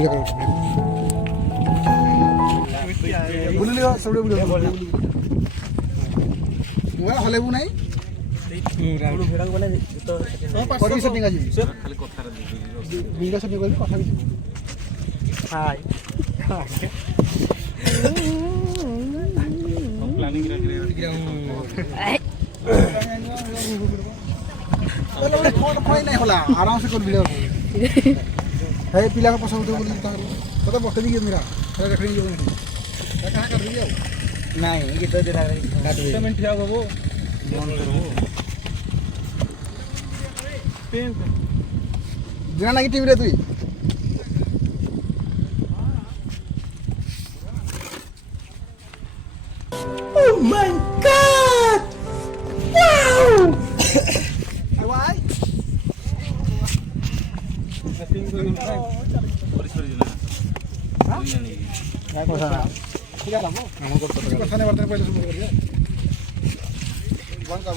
video করো বুঝলি সবড়ে video mobile হলেবু নাই করবি সেটিং আজ খালি কথা ভিডিও সেটিং করবি কথা বি হাই প্ল্যানিং आराम से कर वीडियो है पिला का पसंद तो बोली तो बता दी मेरा रख रही है कहां कर रही है नहीं ये तो दे रहा है पेमेंट क्या हो मन करो पेन जना ना की टीवी रे तू oh my God wow why setting ko yun ay sorry na ha yan eh काय cosa ठीक आहे ना मग करतो कसा नाही वाटत पहिले सुरू करूया वन का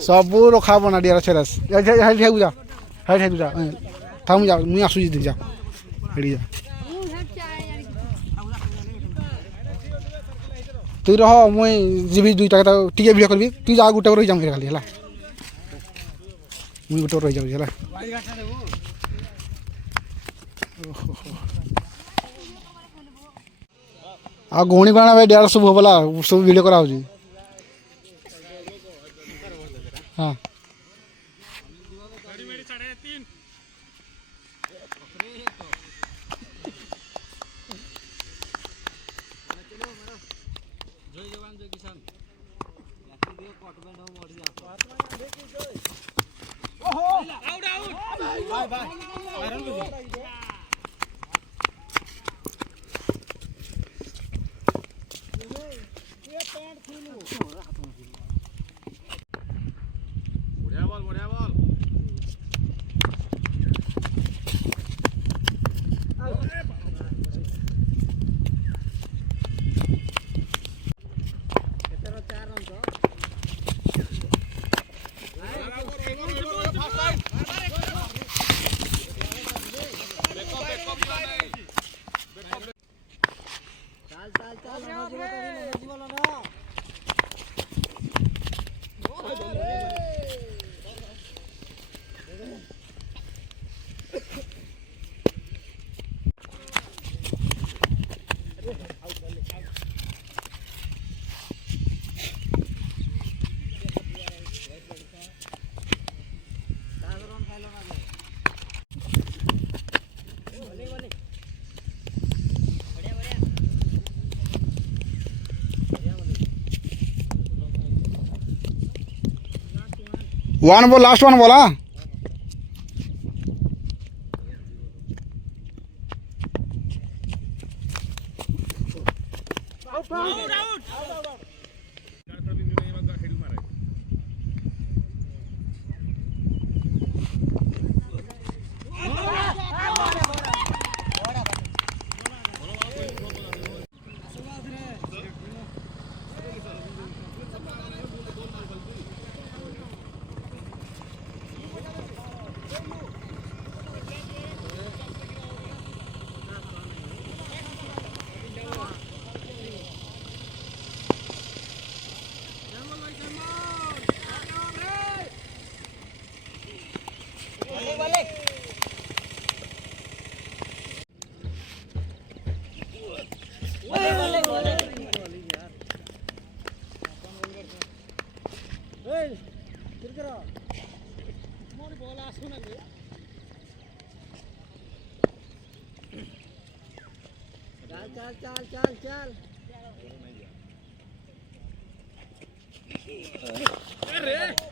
सब रखा बना दिया छेरस हेड हे जा हेड हे जा थाम जा मुई आसु जी जा हेडी जा तू रह मुई जीबी दुई टाका टिके वीडियो करबी तू जा गुटे रही जाम खाली हला मुई गुटे रही जाम हला आ गोणी गाना भाई डेढ़ सब होला सब वीडियो करा होजी हाँ वन बोल लास्ट वन बोला चल चल चल अरे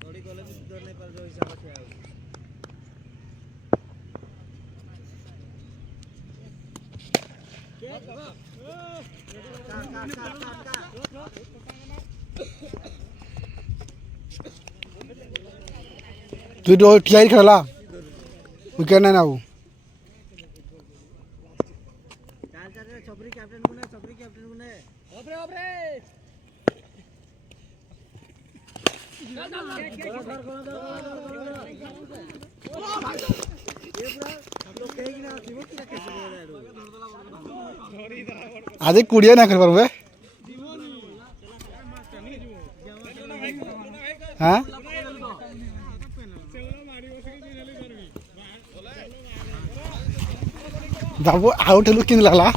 थोड़ी कॉलेज सुधर नहीं पर जो हिसाब से आया तू जो टीआई खेला विकेट नहीं ना वो चार चार छबरी कैप्टन गुने ओपरे आधे कुड़िया ना कर पारे हाँ बाबू आउट हेलु किन लागला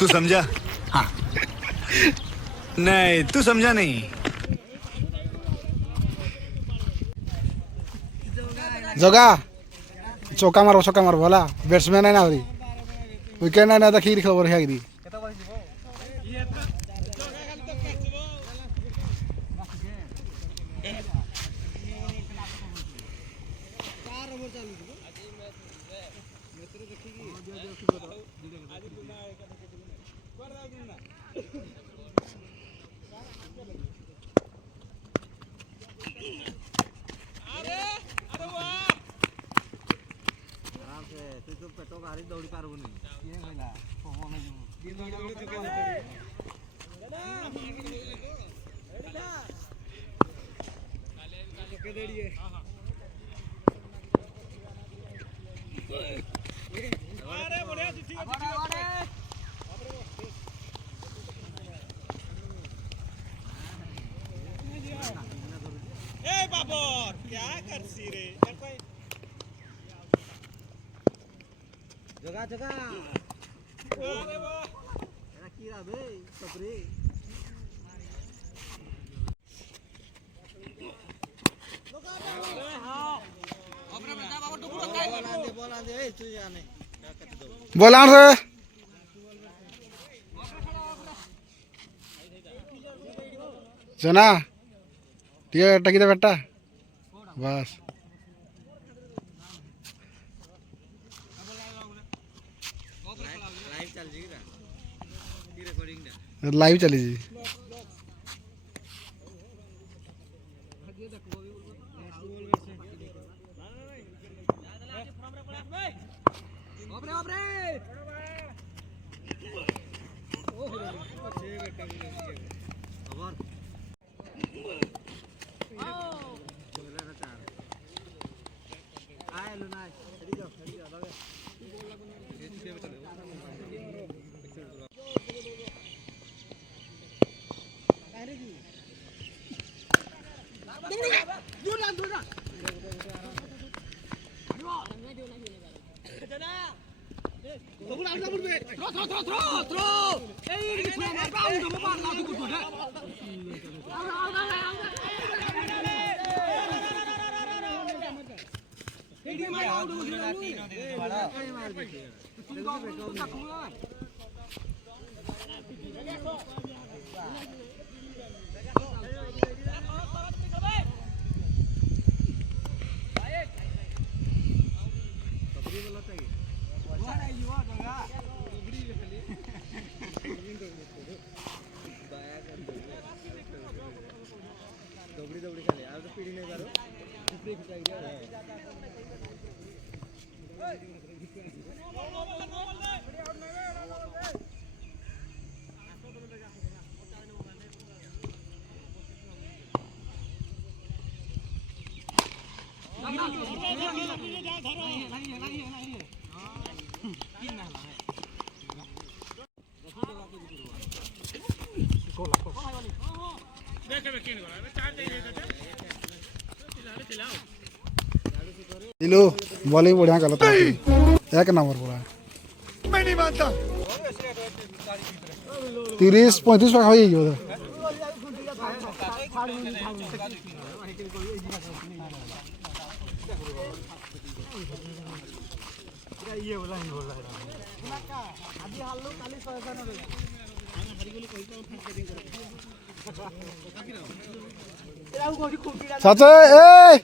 तू समझा हाँ नहीं तू समझा नहीं जगा चौका मार बोला बैट्समैन है ना हरी विकेट ना ना खीर खबर है दी दौड़ी पारबो बाबर क्या कर सी रे जगह अरे वाह एरा की राबे सपरे हां अपने बता बाबर तो पूरा बोला दे ए तू जाने क्या करते दो बोला रे जना ठीक है टकी दे बेटा बस लाइव चली जी दौड़ी खाली आ तो पीड़ी नहीं करो कितने खिंचाई गया দিলো বলে বড়িয়া গেল তো এক নম্বর পড়া मैं नहीं मानता 30-35 টাকা হয়ে যাবে চাচা এই